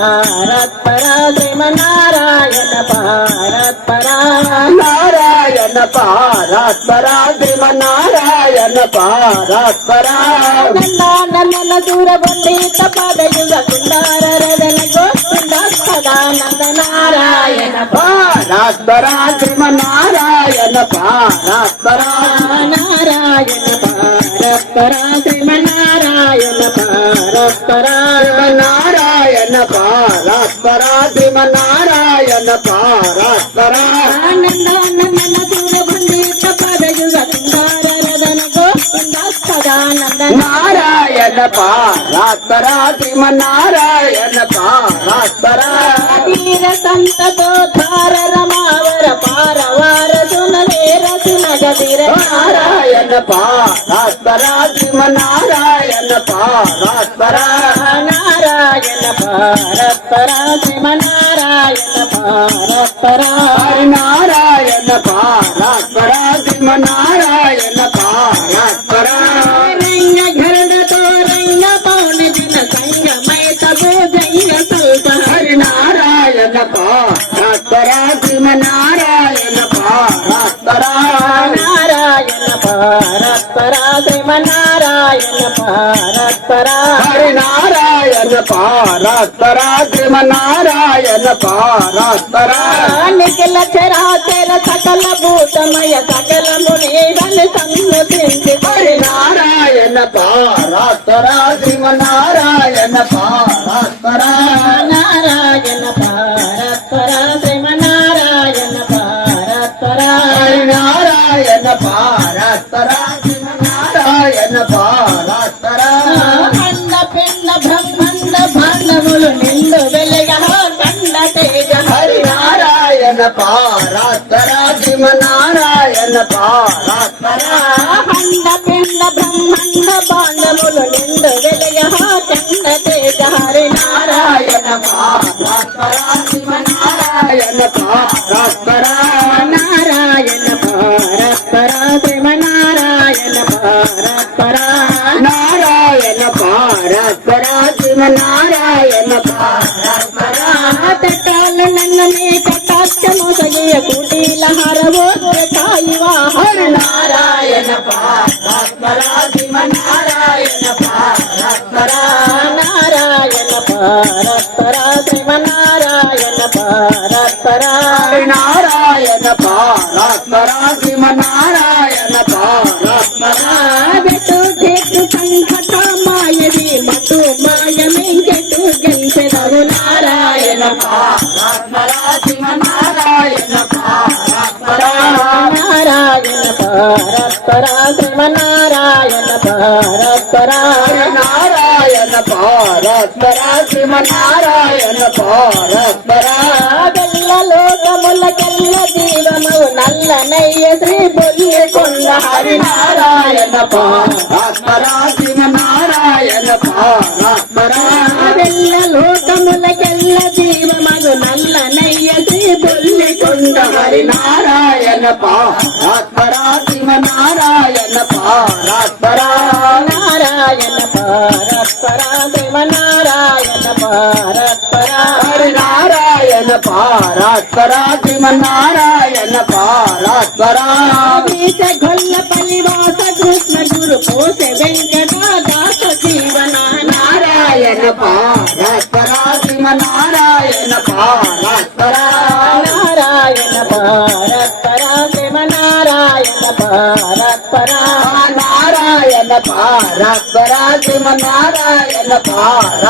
పారత్పర శ్రీమన్నారాయణ పారత్పర నారాయణ పారత్పర శ్రీమన్నారాయణ పారత్పర నందన దూరబండిత పదయుగ కుండార రదన గోవింద సదానంద నారాయణ పారత్పర శ్రీమన్నారాయణ పారత్పర నారాయణ పారత్పర శ్రీమన్నారాయణ పారత్పర నారాయణ పారత్పర శ్రీమన్నారాయణ పారత్పర నందన దూరబండిత పదయుగ కుండార రదన గోవింద సదానంద నారాయణ పారత్పర శ్రీమన్నారాయణ పారత్పర వీర సంతతో ధార రమావర పారవార సునవేర సునగదిర నారాయణ పారత్పర శ్రీమన్నారాయణ పారత్పర నారాయణ పారత్పర శ్రీమన్నారాయణ పారత్పర నారాయణ పారత్పర శ్రీమన్నారాయణ పారత్పర రంగ ఘరడతో రంగ పౌన జన సంగమయ తబో జయ సల్ప నారాయణ పారత్పర శ్రీమన్నారాయణ పారత్పర నారాయణ పారత్పర శ్రీమన్నారాయణ పారత్పర నారాయణ పారత్పర శ్రీమన్నారాయణ పారత్పర నిఖిల చరాచర సకల భూతమయ సకల మునీగణ సన్నుతించి నారాయణ పారత్పర శ్రీమన్నారాయణ పారత్పర నారాయణ పారత్పర శ్రీమన్నారాయణ పారత్పర నారాయణ పారత్పర శ్రీమన్నారాయణ పారత్పర అండ పిండ బ్రహ్మాండ భాండములు నిండు వెలగ కండ తేజ నారాయణ పారత్పర శ్రీమన్నారాయణ పారత్పర అండ పిండ బ్రహ్మాండ భాండములు నిండు వెలగ కండ తేజ హరి నారాయణ పారత్పర శ్రీమన్నారాయణ పారత్పర నారాయణ పారత్పర శ్రీమన్నారాయణ పారత్పర నారాయణ పారత్పర శ్రీమన్నారాయణ పారత్పర తట్టాలు నన్ననే కటాక్షము సగియ కుటీల హరవో కాయువాహ నారాయణ పారత్పర శ్రీమన్నారాయణ పారత్పర నారాయణ పారత్పర శ్రీమన్నారాయణ పారత్పర నారాయణ పారత్పర శ్రీమన్నారాయణ పారత్పర వెటు చెట్టు సంఘట మాయవి మటు మాయమించెట్టు గెలిచెదవు నారాయణ పారత్పర శ్రీమన్నారాయణ పారత్పర నారాయణ పారత్పర శ్రీమన్నారాయణ పారత్పర నారాయణ పారత్పర శ్రీమన్నారాయణ పారత్పర గల్ల లోకములకెల్ల జీవమవు నల్ల నయ్య శ్రీ బొల్లి కొండ హరి నారాయణ పారత్పర శ్రీమన్నారాయణ పారత్పర గల్ల లోకములకెల్ల జీవమగు నల్ల నయ్య శ్రీ బొల్లి కొండ హరి నారాయణ పారత్పర శ్రీమన్నారాయణ పారత్పర నారాయణ పారత్పర శ్రీమన్నారాయణ పారత్పర నారాయణ పారత్పర శ్రీమన్నారాయణ పారత్పర వీస గొల్ల పరివాస కృష్ణ గురు కోస వెంకట దాస జీవన నారాయణ పారత్పర శ్రీమన్నారాయణ పారత్పర నారాయణ పారత్పర శ్రీమన్నారాయణ పారత్పర నారాయణ పారత్పర శ్రీమన్నారాయణ పార